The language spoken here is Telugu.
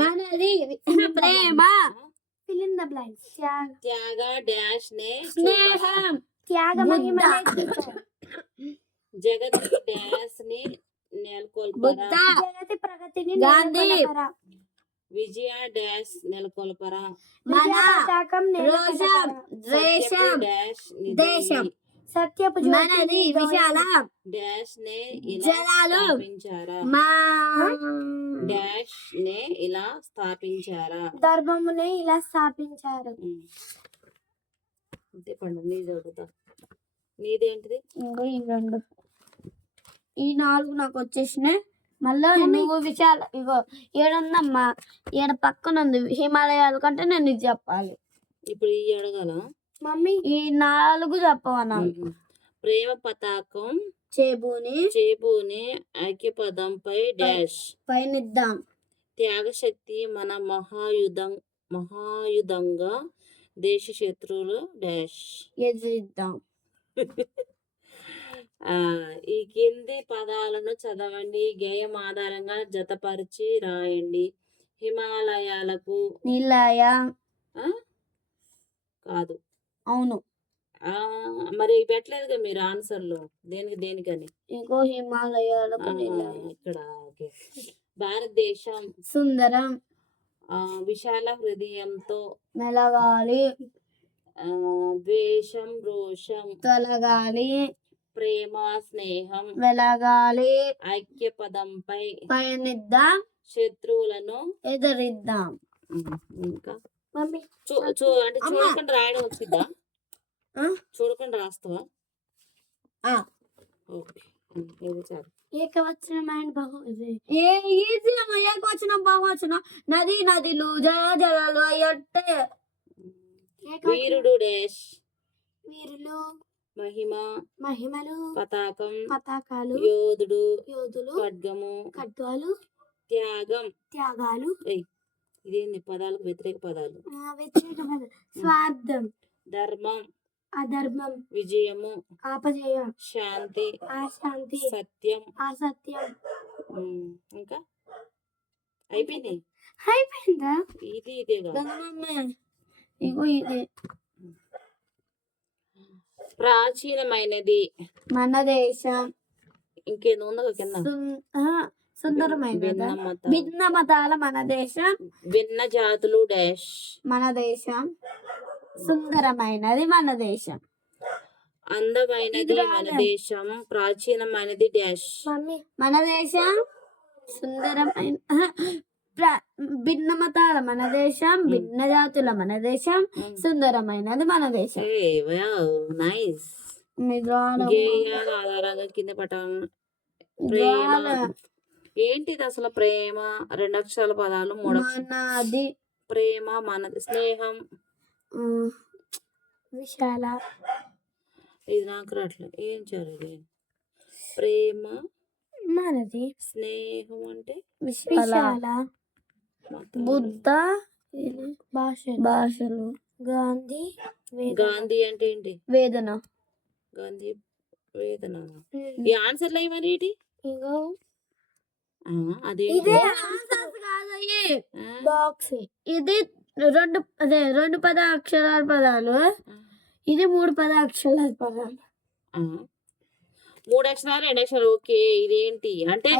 మనది ప్రేమ. Fill in the blanks. త్యాగ డాష్ నే స్నేహం. త్యాగ మహిమ జగతి డాష్ ని నెలకొల్పరా. బుద్ధ. జగతి ప్రగతిని గాంధీ. నెలకొల్పరా. విజయ డాష్ నెలకొల్పరా. మన పతాకం రోషం. ద్వేషం. డాష్ దేశం. సత్యపు మనది విశాల. డాష్ నే ఇలా జలాలు. స్థాపించారా. మా డాష్ నే ఇలా స్థాపించారా. ధర్మమునే ఇలా స్థాపించారు. అంతే పండు నీ చదువుతా. నీదేంటిది? ఇంకో ఈ 2 ఈ 4 నాకు వచ్చేసినాయి. మళ్ళా నువ్వు విశాల ఇగో ఏడుందమ్మా, ఏడ పక్కన ఉంది హిమాలయాల కంటే నేను ఇది చెప్పాలి. ఇప్పుడు ఈ అడగాల మమ్మీ ఈ 4 చెప్పవన్నా. ప్రేమ పతాకం చేబూని ఐక్యపదంపై డాష్ పయనిద్దాం. త్యాగశక్తి మన మహాయుధంగా దేశ శత్రువులు డాష్ ఎదిరిద్దాం. ఈ కింది పదాలను చదవండి, గేయం ఆధారంగా జతపరిచి రాయండి. హిమాలయాలకు నిలయ. కాదు. అవును. మరి పెట్టలేదుగా మీరు ఆన్సర్లు దేనికని. ఇంకో హిమాలయాలకు నిలయ. ఇక్కడ ఓకే. భారతదేశం సుందరం. విశాల హృదయంతో మెలగాలి. ద్వేషం రోషం తొలగాలి. ప్రేమ స్నేహం వెలగాలి. ఐక్యపదంపై పయనిద్దాం. శత్రువులను ఎదిరిద్దాం. ఇంకా మమ్మీ అంటే చూడకుండా రాయడం వచ్చిద్దా? చూడకుండా రాస్తావా? ఓకే, ఇది చాలు. ఏకవచనమైన బహువచనం. ఏకవచనం బహువచనం. నది నదులు జలాలు అయ్యట్టే. వీరుడు డాష్. వీరులు. మహిమలు. పతాకాలు. యోధుడు. ఖడ్గము. త్యాగాలు. ఇదేంది పదాలకు వ్యతిరేక పదాలు? స్వార్థం. ధర్మం. అధర్మం. విజయము. అపజయం. శాంతి. అశాంతి. సత్యం. అసత్యం. ఇంకా అయిపోయిందా? ఇదేగా. ఇంకో ఇది ప్రాచీనమైనది మన దేశం. ఇంకేదో ఉందో కింద. సుందరమైనది భిన్న మతాల మన దేశం. భిన్న జాతులు డాష్ మన దేశం. సుందరమైనది మన దేశం. అందమైనది మన దేశం. ప్రాచీనమైనది డాష్ మన దేశం. సుందరమైన భిన్న మతాల మన దేశం. భిన్న జాతుల మన దేశం. సుందరమైనది మన దేశం. నైస్. ఆధారంగా కింద పటాలు. ఏంటిది అసలు? ప్రేమ 2 అక్షరాల పదాలు. 3 మనది. ప్రేమ మనది. స్నేహం విశాల. ఇది నాకు రావట్లేదు. ఏం చేయాలి? ప్రేమ మనది. స్నేహం అంటే విశాల. బుద్ధ భాషలు. గాంధీ అంటే ఏంటి? వేదన. గాంధీ వేదన. ఈ ఆన్సర్లు అయ్యి మరి ఏంటి? అదే బాక్స్. ఇది 2 పద అక్షరాల పదాలు. ఇది 3 పద అక్షరాల పదాలు. 3 అక్షరాలు 2 అక్షరాలు. ఓకే, ఇదేంటి అంటే